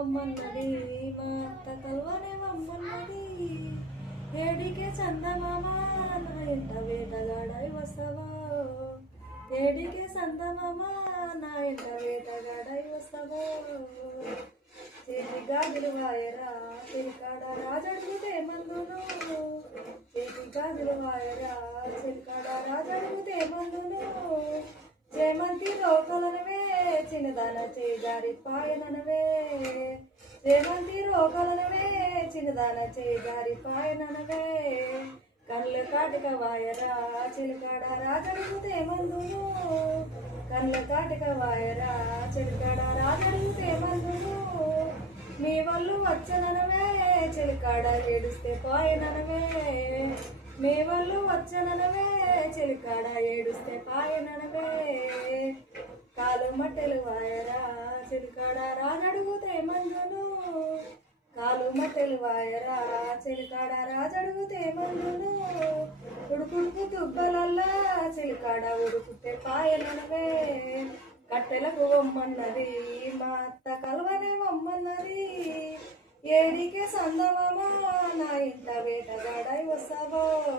వమ్మన్నది మా అత్త కలవనే వమ్మన్నది ఏడికే చందమామ నా ఇంట వేటగాడై వస్తావో ఏడికే చందమామ నా ఇంట వేటగాడై వస్తావో చేతి గాజులు వాయరా చిలికాడ రాజడుగుతే మందును చేతి గాజులు వాయరా చిలికాడ రాజడుగుతే మందును చేమంతి రోకలనవే చిన్నదాన చేజారి పాయననవే చేమంతి రోకలనవే చిన్నదాన చేజారి పాయననవే కళ్ళ కాటిక వాయరా చిలకాడ రాజడుగుతే మందును కళ్ళ కాటిక వాయరా చిలకాడ రాజడుగుతే మందును మీ వాళ్ళు వచ్చననవే చిలకాడ ఏడుస్తే పాయననవే మీ వాళ్ళు వచ్చననవే చిలకాడ ఏడుస్తే పాయననవే కాలు మట్టెలు వాయరా చిలకాడ రాజడుగుతే మందును కాలు మట్టెలు వాయరా చిలకాడ రాజడుగుతే మందును ఉడుకుడుకు దుబ్బలల్లా చిలకాడ ఉడుకుతే పాయననవే కట్టెలకు వమ్మన్నది మా అత్త కలవనే వమ్మన్నది ఏడికే సందమా